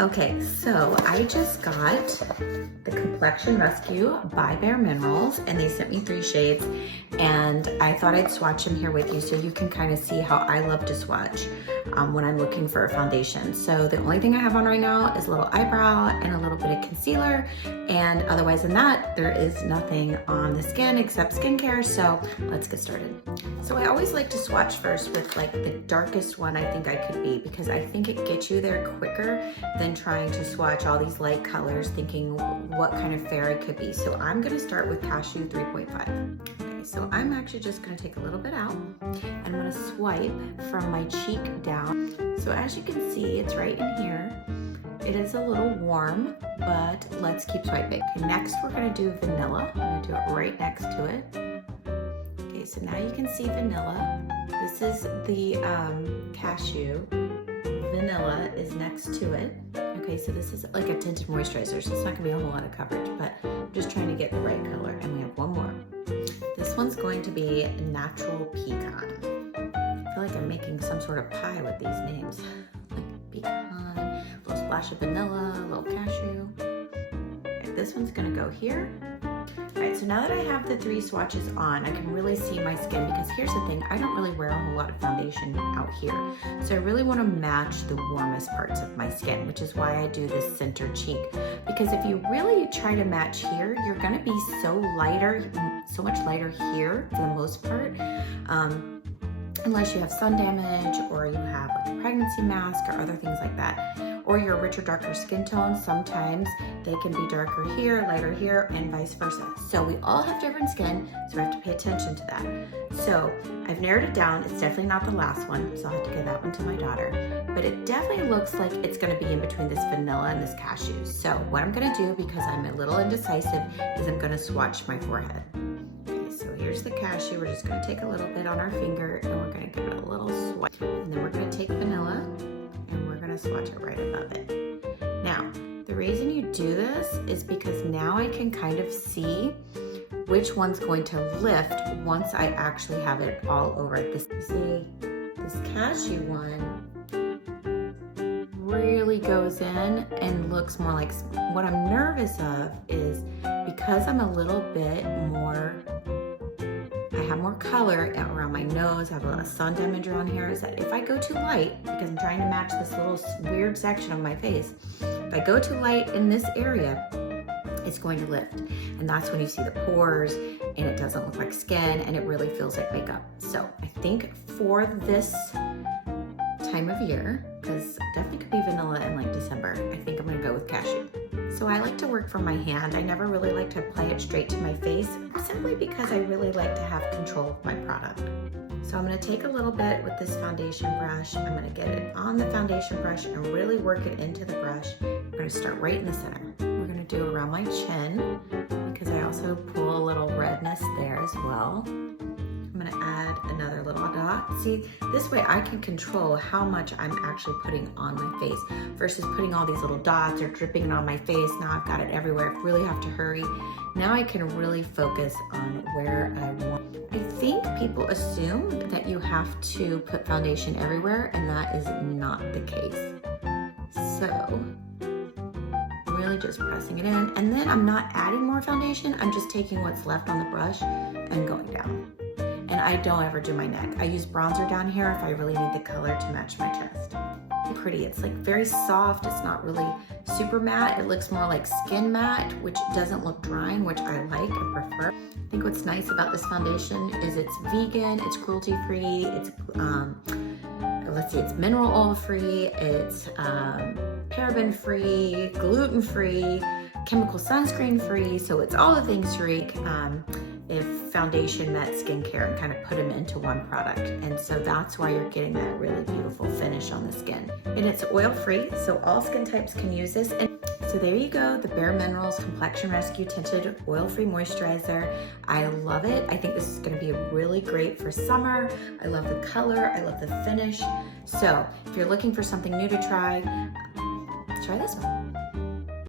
Okay, so I just got the Complexion Rescue by Bare Minerals, and they sent me 3 shades, and I thought I'd swatch them here with you so you can kind of see how I love to swatch when I'm looking for a foundation. So the only thing I have on right now is a little eyebrow and a little bit of concealer, and otherwise than that, there is nothing on the skin except skincare, so let's get started. So I always like to swatch first with like the darkest one I think I could be, because I think it gets you there quicker than trying to swatch all these light colors thinking what kind of fair it could be. So I'm gonna start with Cashew 3.5. Okay, so I'm actually just gonna take a little bit out and I'm gonna swipe from my cheek down. So as you can see, it's right in here. It is a little warm, but let's keep swiping. Okay, next we're gonna do vanilla. I'm gonna do it right next to it. Okay, so now you can see vanilla. This is the cashew. Vanilla is next to it. Okay, so this is like a tinted moisturizer, so it's not gonna be a whole lot of coverage, but I'm just trying to get the right color. And we have one more. This one's going to be Natural Pecan. I feel like I'm making some sort of pie with these names. Like pecan, a little splash of vanilla, a little cashew. Okay, this one's gonna go here. All right, so now that I have the 3 swatches on, I can really see my skin, because here's the thing, I don't really wear a whole lot of foundation out here. So I really wanna match the warmest parts of my skin, which is why I do this center cheek. Because if you really try to match here, you're gonna be so lighter, so much lighter here for the most part. Unless you have sun damage or you have like a pregnancy mask or other things like that. Or you're a richer, darker skin tone, sometimes they can be darker here, lighter here, and vice versa. So we all have different skin, so we have to pay attention to that. So I've narrowed it down. It's definitely not the last one, so I'll have to give that one to my daughter. But it definitely looks like it's gonna be in between this vanilla and this cashew. So what I'm gonna do, because I'm a little indecisive, is I'm gonna swatch my forehead. Okay, so here's the cashew. We're just gonna take a little bit on our finger and we're gonna give it a little swipe. And then we're gonna take vanilla and we're gonna swatch it right above it. Now, the reason you do this is because now I can kind of see which one's going to lift once I actually have it all over it. This cashew one really goes in and looks more like, what I'm nervous of is because I'm a little bit more, I have more color around my nose, I have a lot of sun damage around here, is that if I go too light, because I'm trying to match this little weird section of my face, if I go too light in this area, it's going to lift. And that's when you see the pores and it doesn't look like skin and it really feels like makeup. So I think for this time of year, because definitely could be vanilla in like December, I think I'm gonna go with cashew. So I like to work from my hand. I never really like to apply it straight to my face, simply because I really like to have control of my product. So I'm gonna take a little bit with this foundation brush. I'm gonna get it on the foundation brush and really work it into the brush. We're gonna start right in the center. We're gonna do around my chin, because I also pull a little redness there as well. I'm gonna add another little dot. See, this way I can control how much I'm actually putting on my face versus putting all these little dots or dripping it on my face. Now I've got it everywhere. I really have to hurry. Now I can really focus on where I want. I think people assume that you have to put foundation everywhere, and that is not the case. So, really just pressing it in, and then I'm not adding more foundation, I'm just taking what's left on the brush and going down. And I don't ever do my neck. I use bronzer down here if I really need the color to match my chest. Pretty, it's like very soft, it's not really super matte, it looks more like skin matte, which doesn't look drying, which I like, I prefer. I think what's nice about this foundation is it's vegan, it's cruelty free, it's let's see, it's mineral oil free, it's paraben free, gluten free, chemical sunscreen free, so it's all the things free. If foundation met skincare and kind of put them into one product. And so that's why you're getting that really beautiful finish on the skin. And it's oil free, so all skin types can use this. And so there you go, the Bare Minerals Complexion Rescue Tinted Oil-Free Moisturizer. I love it. I think this is gonna be really great for summer. I love the color, I love the finish. So if you're looking for something new to try this one.